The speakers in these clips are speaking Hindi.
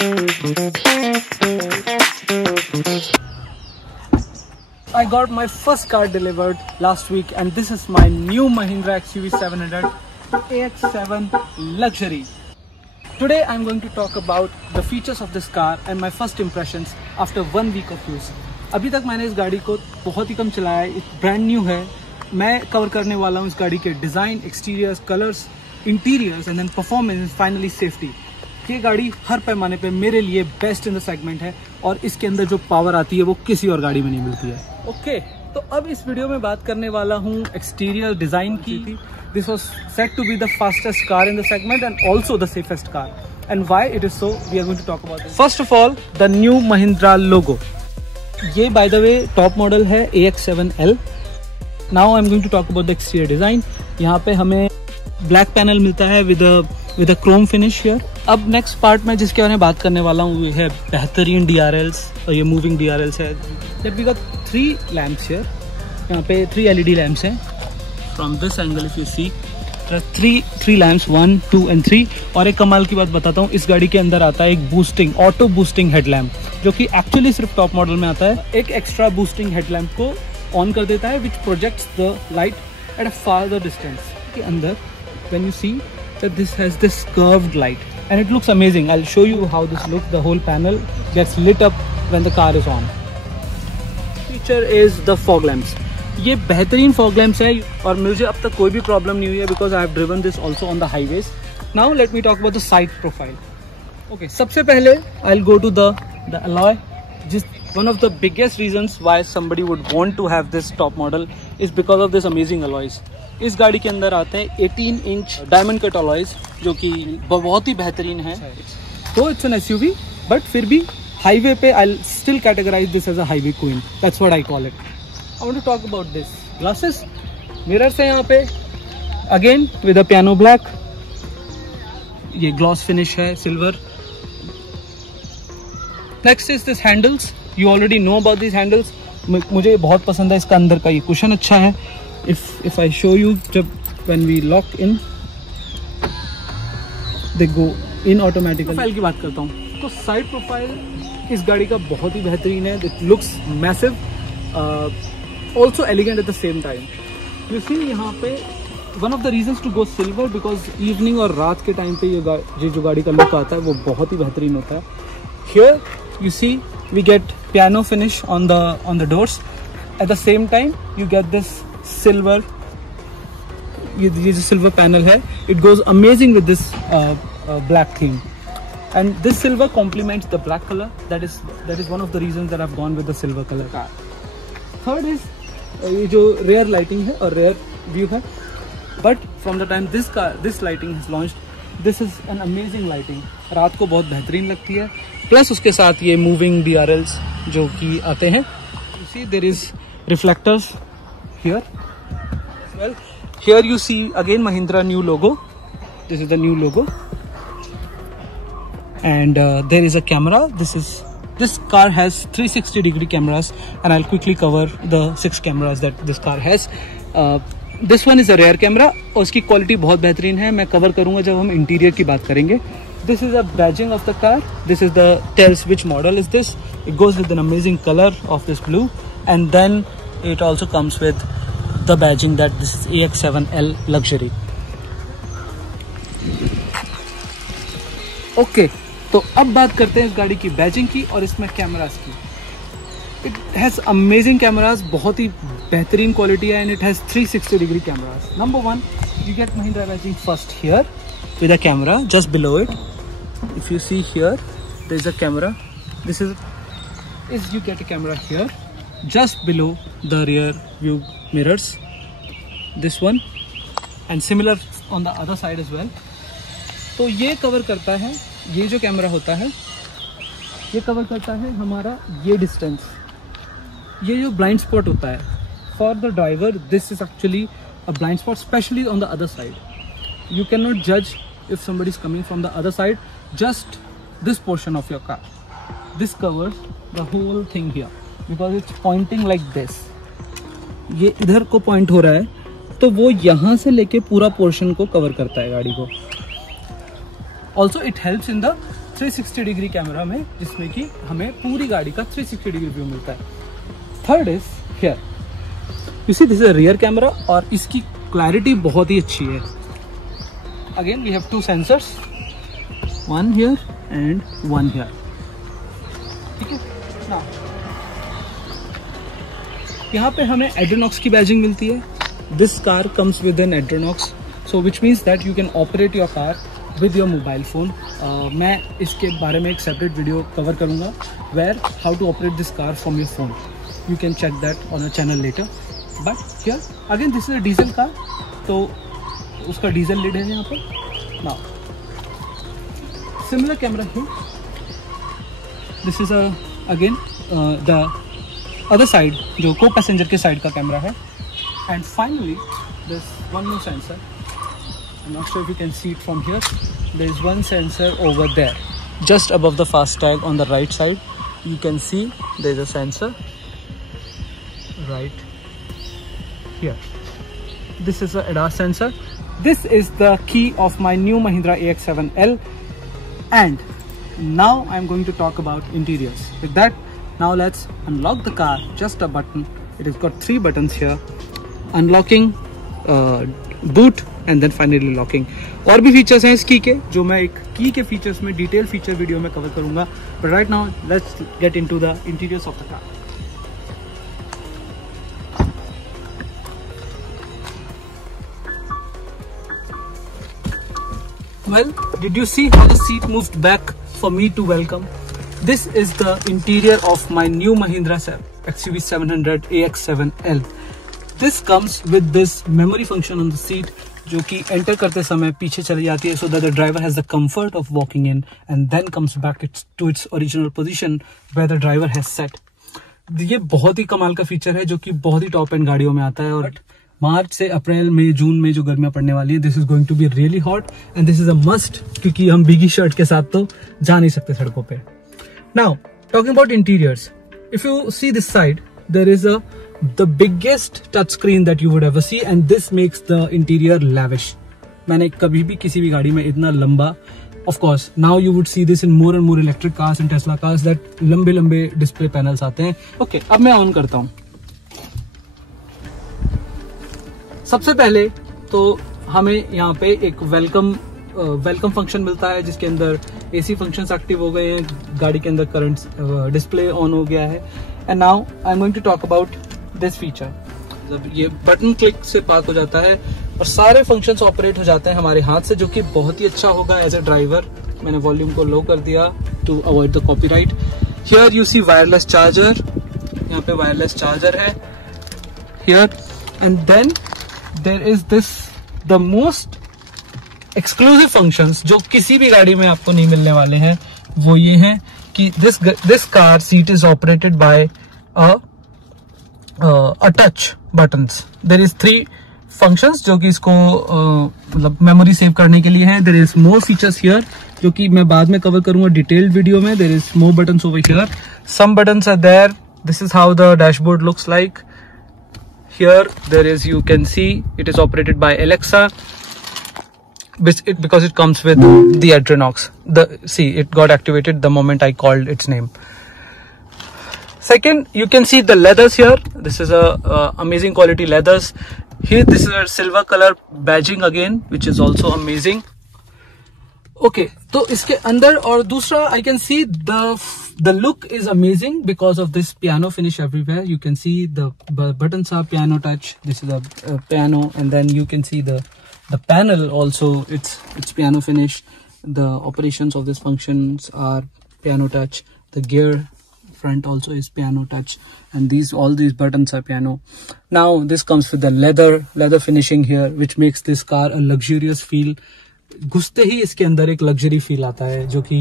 I got my first car delivered last week and this is my new Mahindra XUV 700 AX7 Luxury. Today I'm going to talk about the features of this car and my first impressions after 1 week of use. अभी तक मैंने इस गाड़ी को बहुत ही कम चलाया है, ब्रांड न्यू है. मैं कवर करने वाला हूँ इस गाड़ी के design, exteriors, colours, interiors and then performance, finally safety. ये गाड़ी हर पैमाने पे मेरे लिए बेस्ट इन द सेगमेंट है और इसके अंदर जो पावर आती है वो किसी और गाड़ी में नहीं मिलती है. ओके, तो अब इस वीडियो में बात करने वाला हूँ एक्सटीरियर डिज़ाइन की. This was set to be the fastest car in the segment and also the safest car. And why it is so, we are going to talk about it. First of all, the new Mahindra logo. ये by the way top model है AX7L. Now I am going to talk about the exterior design. यहाँ पे हमें ब्लैक पैनल मिलता है with a Chrome finish here. अब नेक्स्ट पार्ट में जिसके बारे में बात करने वाला हूँ वो है बेहतरीन DRLs और ये मूविंग DRLs है. That we got 3 lamps here. यहाँ पे 3 LED लैम्प्स हैं. From this angle if you see, 3 lamps, 1, 2 and 3. और एक कमाल की बात बताता हूँ, इस गाड़ी के अंदर आता है एक बूस्टिंग, ऑटो बूस्टिंग हेडलैम्प, जो कि एक्चुअली सिर्फ टॉप मॉडल में आता है. एक एक्स्ट्रा बूस्टिंग हेडलैम्प को ऑन कर देता है which projects the light at a farther distance. के अंदर when you see that this has this curved light and it looks amazing. I'll show you how this looks. The whole panel gets lit up when the car is on. Feature is the fog lamps. ये बेहतरीन fog lamps है और मुझे अब तक कोई भी प्रॉब्लम नहीं हुई है because I have driven this also on the highways. Now let me talk about the side profile. Okay, सबसे पहले I'll go to the alloy. One of the biggest reasons why somebody would want to have this top model is because of this amazing alloys. इस गाड़ी के अंदर आते हैं 18 इंच डायमंड कट अलॉयज जो कि बहुत ही बेहतरीन है. तो इट्स एन SUV बट फिर भी हाईवे पे I still categorize this as a highway queen. That's what I call it. I want to talk about this glasses. Mirrors है यहाँ पे again with a piano black. ये ग्लॉस फिनिश है, silver. Next is this handles. You already know about this handles. मुझे बहुत पसंद है इसका अंदर का ये कुशन अच्छा है. If I show you, जब when we lock in, they go in automatically. Profile की बात करता हूँ तो साइड प्रोफाइल इस गाड़ी का बहुत ही बेहतरीन है. It looks massive, also elegant at the same time. You see यहाँ पे one of the reasons to go silver because evening और रात के टाइम पे ये जो गाड़ी का लुक आता है वो बहुत ही बेहतरीन होता है. Here you see we get piano finish on the doors. At the same time you get this silver, ये जो silver panel है, it goes amazing with this black theme, and this silver complements the black color. That is one of the reasons that I've gone with the silver color car. Third is ये जो rear lighting है और rear view है, but from the time this lighting has launched, this is an amazing lighting. रात को बहुत बेहतरीन लगती है. प्लस उसके साथ ये moving DRLs जो कि आते हैं. You see there is reflectors here. Well, here you see again Mahindra new logo. This is the new logo, and there is a camera. This car has 360-degree cameras, and I'll quickly cover the 6 cameras that this car has. This one is a rear camera और उसकी क्वालिटी बहुत बेहतरीन है. मैं कवर करूँगा जब हम इंटीरियर की बात करेंगे. This is a badging of the car. This is the tells which model is this. It goes with an amazing color of this blue, and then it also comes with the badging that this is AX7L Luxury. Okay, तो अब बात करते हैं इस गाड़ी की बैजिंग की और इसमें कैमरास की. It has amazing cameras, बहुत ही बेहतरीन क्वालिटी है, and it has 360-degree cameras. Number 1, you get Mahindra badging first here with a camera just below it. If you see here, there is a camera. This is you get a camera here just below the rear view mirrors, this one, and similar on the other side as well. तो ये कवर करता है, ये जो कैमरा होता है ये कवर करता है हमारा ये डिस्टेंस, ये जो ब्लाइंड स्पॉट होता है for the driver. This is actually a blind spot, specially on the other side. You can not जज if somebody is coming from the other side. Just this portion of your car, this covers the whole thing here because it's pointing like this. ये इधर को पॉइंट हो रहा है तो वो यहाँ से लेके पूरा पोर्शन को कवर करता है गाड़ी को. Also it helps in the 360 degree camera में, जिसमें कि हमें पूरी गाड़ी का 360 डिग्री व्यू मिलता है। Third is here, you see this is a rear camera और इसकी क्लैरिटी बहुत ही अच्छी है। Again we have two sensors, one here and one here, ठीक है ना। यहाँ पे हमें एड्रोनॉक्स की बैजिंग मिलती है। This car comes with an AdrenoX, so which means that you can operate your car with your mobile phone. मैं इसके बारे में एक सेपरेट वीडियो कवर करूँगा, where how to operate this car from your phone. You can check that on a channel later. But here again this is a diesel car, तो उसका डीजल लिड है यहाँ पर। Now similar camera here, this is again the other side, जो को पैसेंजर के साइड का कैमरा है। And finally this one more sensor, I'm not sure if you can see it from here. There is one sensor over there, just above the FASTag on the right side. You can see there is a sensor right here. This is a ADAS sensor. This is the key of my new Mahindra AX7L. And now I'm going to talk about interiors. With that, now let's unlock the car. Just a button. It has got 3 buttons here: unlocking, boot and then finally locking. और भी फीचर्स हैं इस की के, जो मैं एक की के फीचर्स में डिटेल फीचर वीडियो में कवर करूंगा। But right now let's get into the interiors of the car. Well, did you see how the seat moved back for me to welcome? This is the interior of my new Mahindra XUV700 AX7L. This comes with this memory function on the seat, जो कि एंटर करते समय पीछे चली जाती है, so that the driver has the comfort of walking in and then comes back to its original position where the driver has set. ये बहुत ही कमाल का फीचर है, जो कि बहुत ही टॉप एंड गाड़ियों में आता है। और मार्च से अप्रैल में, जून में जो गर्मियां पड़ने वाली है, this is going to be really hot and this is a must, क्योंकि हम भीगी शर्ट के साथ तो जा नहीं सकते सड़कों पे। Now talking about interiors, if you see this side, there is the biggest touch screen that you would ever see, and this makes the interior lavish. मैंने कभी भी किसी भी गाड़ी में इतना लंबा, of course now you would see this in more and more electric cars and Tesla cars, that लंबे लंबे डिस्प्ले पैनल्स आते हैं। ओके, अब मैं ऑन करता हूँ। सबसे पहले तो हमें यहाँ पे एक वेलकम फंक्शन मिलता है, जिसके अंदर AC फंक्शंस एक्टिव हो गए हैं, गाड़ी के अंदर करंट डिस्प्ले ऑन हो गया है। And now I am going to talk about this feature. जब ये बटन क्लिक से पास हो जाता है और सारे फंक्शंस ऑपरेट हो जाते हैं हमारे हाथ से, जो कि बहुत ही अच्छा होगा एज अ ड्राइवर। मैंने वॉल्यूम को लो कर दिया to avoid the copyright. Here you see wireless charger, यहाँ पे वायरलेस चार्जर है here. And then there is this the most exclusive functions, जो किसी भी गाड़ी में आपको नहीं मिलने वाले हैं। वो ये है कि this car seat is operated by touch buttons. There is 3 functions जो कि इसको मतलब मेमोरी सेव करने के लिए हैं। There is more features here, जो कि मैं बाद में कवर करूंगा डिटेल्ड वीडियो में। There is more buttons over here, some buttons are there. This is how the dashboard looks like. Here there is, you can see it is operated by Alexa, because it comes with the Adrenox. See, it got activated the moment I called its name. Second, you can see the leathers here. This is a amazing quality leathers. Here this is a silver color badging again, which is also amazing. Okay, तो इसके अंदर और दूसरा, I can see the look is amazing because of this piano finish everywhere. You can see the buttons are piano touch. This is a piano, and then you can see the panel also. It's piano finish. The operations of these functions are piano touch. The gear front also is piano touch, and all these buttons are piano. Now this comes with the leather finishing here, which makes this car a luxurious feel. घुसते ही इसके अंदर एक लग्जरी फील आता है, जो कि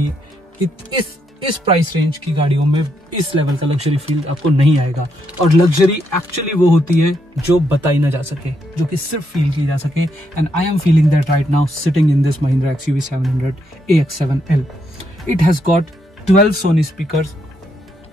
इस प्राइस रेंज की गाड़ियों में इस लेवल का लग्जरी फील आपको नहीं आएगा। और लग्जरी एक्चुअली वो होती है जो बताई ना जा सके, जो कि सिर्फ फील की जा सके। And I am feeling that right now sitting in this Mahindra XUV700 AX7L. It has got 12 Sony speakers.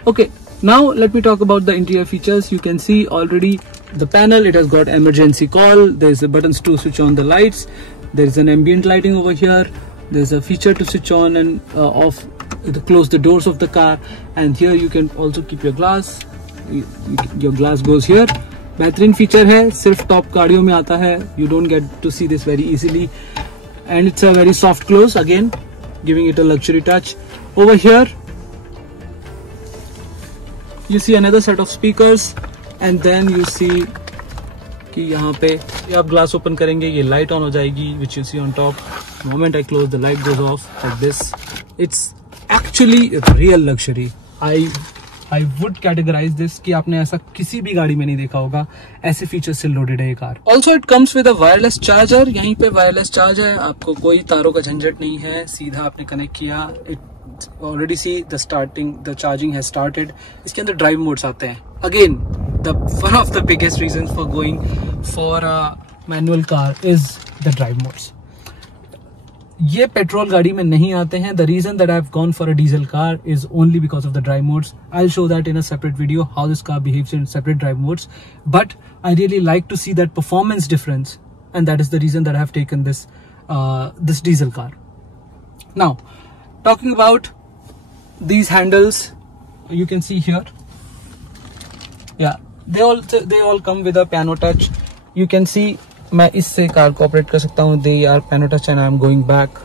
Okay, now let me talk about the interior features. You can see already the panel. It has got emergency call. There's the buttons to switch on the lights. There is an ambient lighting over here. there's a feature to switch on and off, to close the doors of the car, and here you can also keep your glass. Your glass goes here. बेहतरीन फीचर है, सिर्फ टॉप गाड़ियों में आता है. You don't get to see this very easily, and it's a very soft close, again giving it a luxury touch. Over here you see another set of speakers, and then you see कि यहाँ पे आप ग्लास ओपन करेंगे, ये लाइट ऑन हो जाएगी, which you see on top. The moment I close, the light goes off like this. It's actually real luxury. I would categorize this कि आपने ऐसा किसी भी गाड़ी में नहीं देखा होगा. ऐसे फीचर्स से लोडेड है ये car. Also it comes with a wireless charger. यहीं पे वायरलेस चार्ज है, आपको कोई तारों का झंझट नहीं है, सीधा आपने कनेक्ट किया. It already see the charging has started. इसके अंदर ड्राइव मोड्स आते हैं. Again, one of the biggest reasons for going for a manual car is the drive modes. ये पेट्रोल गाड़ी में नहीं आते हैं. The reason that I've gone for a diesel car is only because of the drive modes. I'll show that in a separate video how this car behaves in separate drive modes. But I really like to see that performance difference, and that is the reason that I have taken this diesel car. Now, talking about these handles, you can see here. Yeah, they all come with a piano touch. You can see मैं इससे कार को ऑपरेट कर सकता हूँ. They are piano touch and I am going back.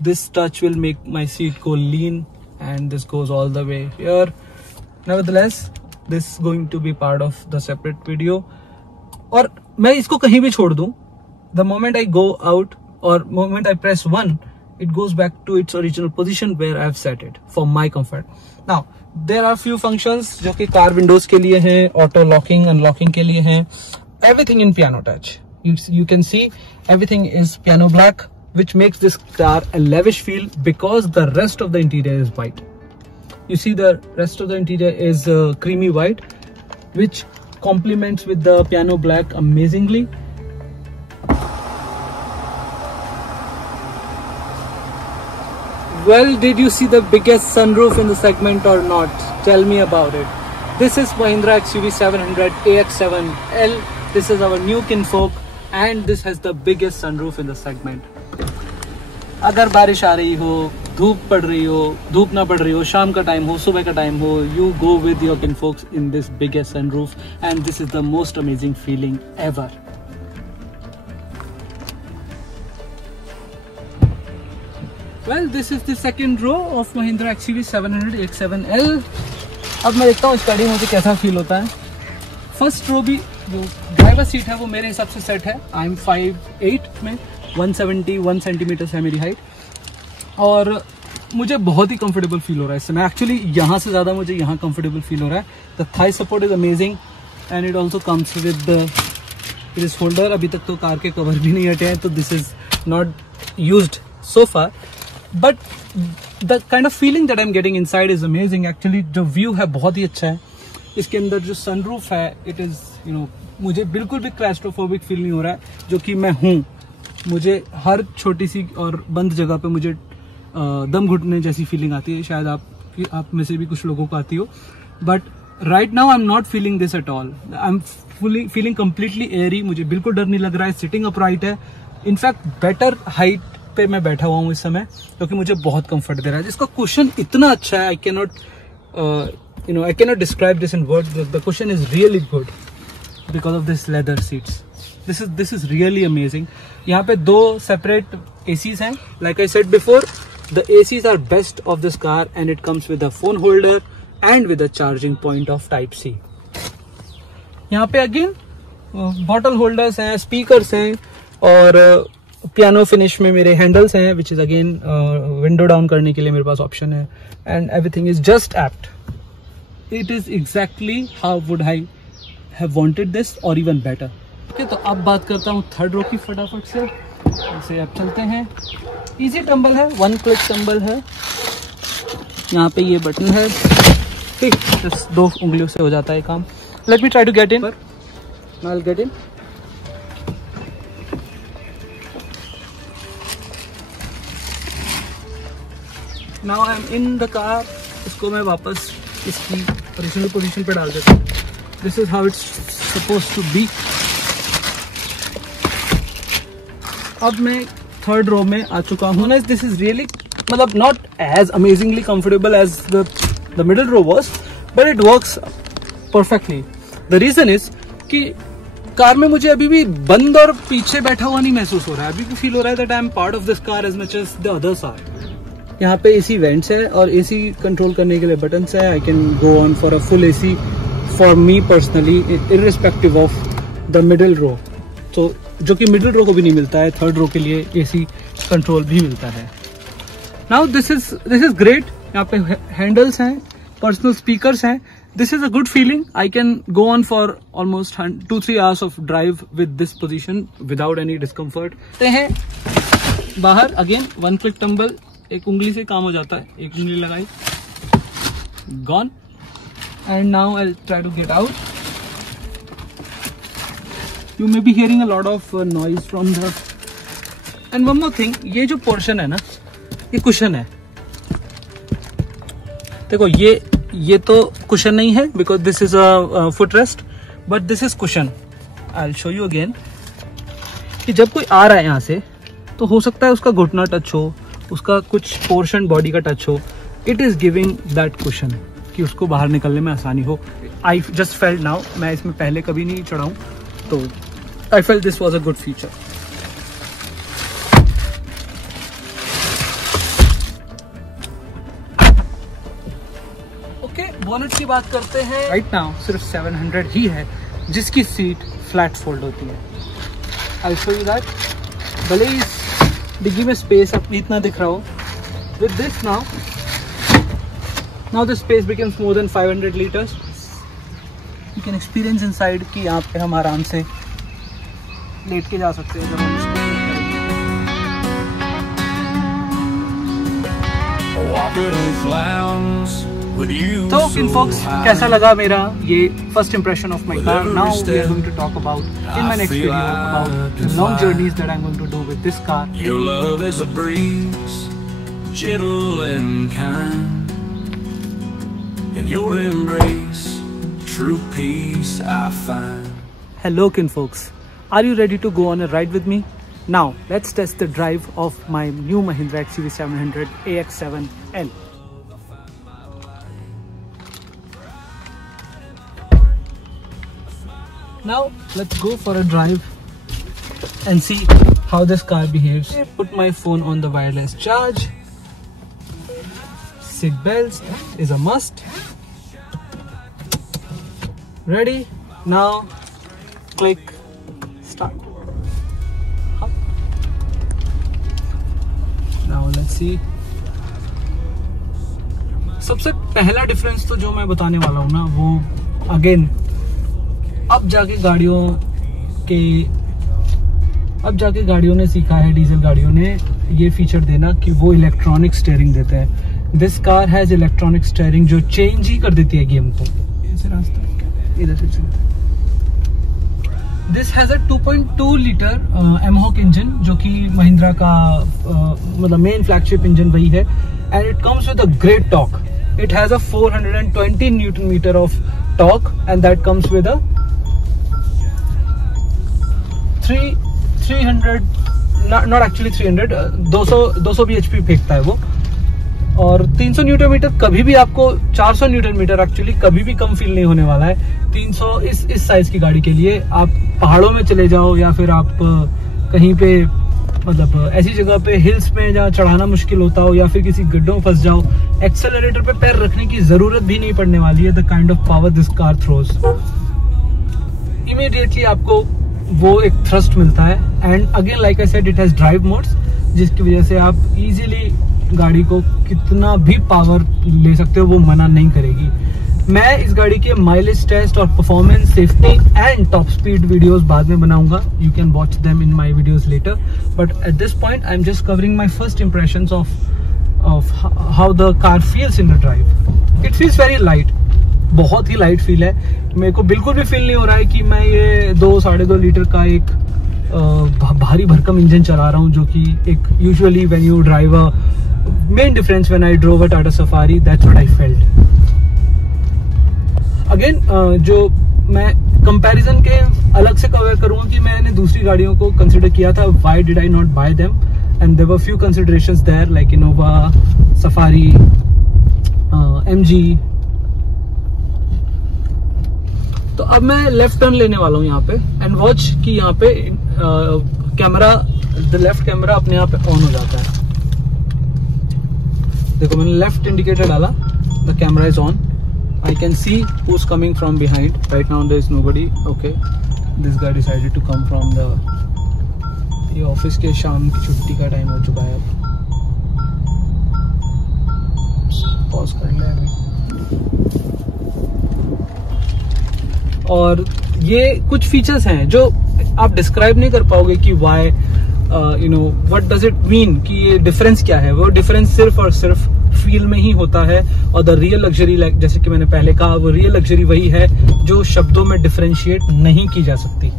This touch will make my seat go lean, and this goes all the way here. Nevertheless, this is going to be part of the separate video. और मैं इसको कहीं भी छोड़ दूँ, the moment I go out or moment I press 1, it goes back to its original position where I have set it for my comfort. Now, there are few functions जो कि कार विंडोज के लिए हैं, ऑटो लॉकिंग अनलॉकिंग के लिए हैं. Everything in piano touch. You can see everything is piano black, which makes this car a lavish feel because the rest of the interior is white. You see the rest of the interior is creamy white, which complements with the piano black amazingly. Well, did you see the biggest sunroof in the segment or not? Tell me about it. This is Mahindra XUV 700 AX7L. This is our new kinfolk, and this has the biggest sunroof in the segment. अगर बारिश आ रही हो, धूप पड़ रही हो, धूप ना पड़ रही हो, शाम का टाइम हो, सुबह का टाइम हो, you go with your kinfolks in this biggest sunroof, and this is the most amazing feeling ever. Well, this is the second row of Mahindra XUV 700 AX7L. अब मैं देखता हूँ इस गाड़ी में मुझे कैसा फील होता है. फर्स्ट रो भी जो ड्राइवर सीट है वो मेरे हिसाब से सेट है. आई एम 5'8" में 171 सेंटीमीटर्स है मेरी हाइट, और मुझे बहुत ही कंफर्टेबल फील हो रहा है इससे. मैं एक्चुअली यहाँ से ज़्यादा मुझे यहाँ कंफर्टेबल फील हो रहा है. The Thai support is amazing, and it also comes with this holder. अभी तक तो कार के कवर भी नहीं हटे हैं, तो this is not used so far, but the kind of feeling that I am getting inside is amazing. Actually जो व्यू है बहुत ही अच्छा है. इसके अंदर जो सनरूफ है, इट इज़ मुझे बिल्कुल भी क्लैस्ट्रोफोबिक फील नहीं हो रहा है, जो कि मैं हूँ. मुझे हर छोटी सी और बंद जगह पे मुझे दम घुटने जैसी फीलिंग आती है. शायद आप में से भी कुछ लोगों को आती हो, but right now I am not feeling this at all. I am feeling completely Airy. मुझे बिल्कुल डर नहीं लग रहा है. सिटिंग अपराइट है. इनफैक्ट बेटर हाइट पे मैं बैठा हुआ हूँ इस समय, क्योंकि मुझे बहुत कंफर्ट दे रहा है. इसका कुशन इतना अच्छा है, I cannot describe this in words. The cushion is really good because of this leather seats. This is really amazing. यहाँ पे दो separate ACs हैं. Like I said before, the ACs are best of this car, and it comes with a phone holder and with a charging point of Type C. यहाँ पे again bottle holders हैं, speakers हैं, और पियानो फिनिश में मेरे हैंडल्स हैं, which is again window down करने के लिए मेरे पास ऑप्शन है. And everything is just apt. It is exactly how would I have wanted this, और इवन बेटर. ओके, तो अब बात करता हूँ थर्ड रो की फटाफट से. इसे अब चलते हैं. इजी टम्बल है, 1 क्लिक टम्बल है. यहाँ पे ये बटन है, ठीक, बस 2 उंगलियों से हो जाता है काम. Let me try to get in. I will get in. Now I am in the car. इसको मैं वापस इसकी ओरिजिनल पोजीशन पे डाल देता हूँ. This is how it's suppose to be. अब मैं थर्ड रो में आ चुका हूँ। दिस इज रियली मतलब not as amazingly comfortable as the middle row was, but it works perfectly. The reason is कि कार में मुझे अभी भी बंद और पीछे बैठा हुआ नहीं महसूस हो रहा है। अभी भी फील हो रहा है that I am part of this car as much as the others are. यहाँ पे एसी वेंट्स है और एसी कंट्रोल करने के लिए बटन्स है। I can go on for a full AC for me personally irrespective of the middle row, तो जो कि मिडिल रो को भी नहीं मिलता है। थर्ड रो के लिए एसी कंट्रोल भी मिलता है। Now this is great. यहाँ पे हैंडल्स हैं, पर्सनल स्पीकर्स हैं। This is a good feeling. I can go on for almost 2-3 hours of drive with this position without any discomfort. हैं बाहर अगेन 1 क्लिक टम्बल, एक उंगली से काम हो जाता है। एक उंगली लगाई, gone. And now I try to get out. You may be hearing a lot of noise from the, and one more thing, ये जो पोर्शन है ना, ये कुशन है। देखो ये तो कुशन नहीं है because this is a foot rest, but this is cushion. I will show you again कि जब कोई आ रहा है यहाँ से तो हो सकता है उसका घुटना टच हो, उसका कुछ पोर्शन बॉडी का टच हो। It is giving that cushion कि उसको बाहर निकलने में आसानी हो। आई जस्ट फेल्ट नाउ, मैं इसमें पहले कभी नहीं चढ़ा हूँ, तो I felt this was a good feature. Okay, bonnet की बात करते हैं। Right now सिर्फ 700 ही है जिसकी सीट फ्लैट फोल्ड होती है। I'll show you that. भले इस डिग्गी में स्पेस अब इतना दिख रहा हो, with this now the space becomes more than 500 liters. You can experience inside कि यहाँ पे हम आराम से लेट के जा सकते हैं जब हम इसको। तो किनफॉक्स कैसा लगा मेरा ये first impression of my car. Now we are going to talk about in my next video about the long journeys that I am going to do with this car. Your love is a breeze gentle and kind, in your embrace true peace I find. Hello kinfolks. Are you ready to go on a ride with me? Now, let's test the drive of my new Mahindra XUV 700 AX7L. Now, let's go for a drive and see how this car behaves. Put my phone on the wireless charge. Seat belts is a must. Ready? Now, click. Now let's see. सबसे पहला डिफरेंस तो जो मैं बताने वाला हूँ ना, वो अगेन अब जाके गाड़ियों ने सीखा है, डीजल गाड़ियों ने ये फीचर देना कि वो इलेक्ट्रॉनिक स्टीयरिंग देते हैं। This car has electronic steering जो चेंज ही कर देती है गेम को। इधर से this has a 2.2 litre mHawk engine जो कि महिंद्रा का मतलब मेन फ्लैगशिप इंजन वही है। And it comes with a great torque. It has a 420 newton metre of torque and that comes with a 300 not actually 300 200 bhp फेंकता है वो। और 300 न्यूटन मीटर कभी भी आपको 400 न्यूटन मीटर एक्चुअली कभी भी कम फील नहीं होने वाला है। 300 इस साइज की गाड़ी के लिए आप पहाड़ों में चले जाओ या फिर आप कहीं पे मतलब ऐसी जगह पे हिल्स में जहाँ चढ़ाना मुश्किल होता हो या फिर किसी गड्ढों में फंस जाओ, एक्सेलरेटर पे पैर रखने की जरूरत भी नहीं पड़ने वाली है। The kind of power this car throws, immediately आपको वो एक थ्रस्ट मिलता है। And again like I said it has drive modes जिसकी वजह से आप इजीली गाड़ी को कितना भी पावर ले सकते हो, वो मना नहीं करेगी। मैं इस गाड़ी के माइलेज टेस्ट और performance, safety and top speed videos बाद में बनाऊंगा। You can watch them in my videos later, but at this point I am just covering my first impressions of how the car feels in the drive. It feels very light, बहुत ही लाइट फील है। मेरे को बिल्कुल भी फील नहीं हो रहा है कि मैं ये 2-2.5 लीटर का एक भारी भरकम इंजन चला रहा हूँ, जो कि एक usually when you drive a main difference when I drove a Tata Safari, that's what I felt. Again, जो मैं कंपैरिजन के अलग से कवर करूंगा कि मैंने दूसरी गाड़ियों को कंसिडर किया था, why did I not buy them? and there were few considerations there like Innova, Safari, MG. तो अब मैं लेफ्ट टर्न लेने वाला हूँ यहाँ पे, एंड वॉच कि यहाँ पे कैमरा, द लेफ्ट कैमरा अपने आप ऑन हो जाता है। देखो मैंने लेफ्ट इंडिकेटर डाला, the camera is on, I can see who is coming from behind. Right now there is nobody. Okay, this guy decided to come from the, ये ऑफिस के शाम की छुट्टी का टाइम हो चुका है। अब पॉज कर ले अभी। और ये कुछ फीचर्स हैं जो आप डिस्क्राइब नहीं कर पाओगे कि why you know what does it mean, कि ये डिफरेंस क्या है। वो डिफरेंस सिर्फ और सिर्फ फील में ही होता है। और द रियल लग्जरी, लाइक जैसे कि मैंने पहले कहा, वो रियल लग्जरी वही है जो शब्दों में डिफरेंशिएट नहीं की जा सकती।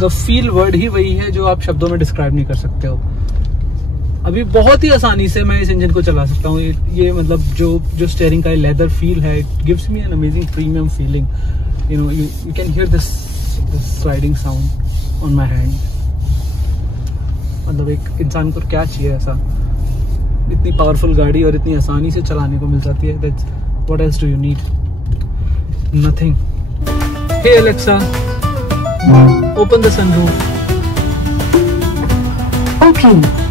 द फील वर्ड ही वही है जो आप शब्दों में डिस्क्राइब नहीं कर सकते हो। अभी बहुत ही आसानी से मैं इस इंजन को चला सकता हूँ। ये मतलब जो स्टीयरिंग का लेदर फील है, it gives me an amazing premium feeling. You know, you can hear this sliding sound on my hand. मतलब एक इंसान को क्या चाहिए ऐसा, इतनी पावरफुल गाड़ी और इतनी आसानी से चलाने को मिल जाती है। That's what else do you need? Nothing. Hey Alexa, open the sunroof. Okay.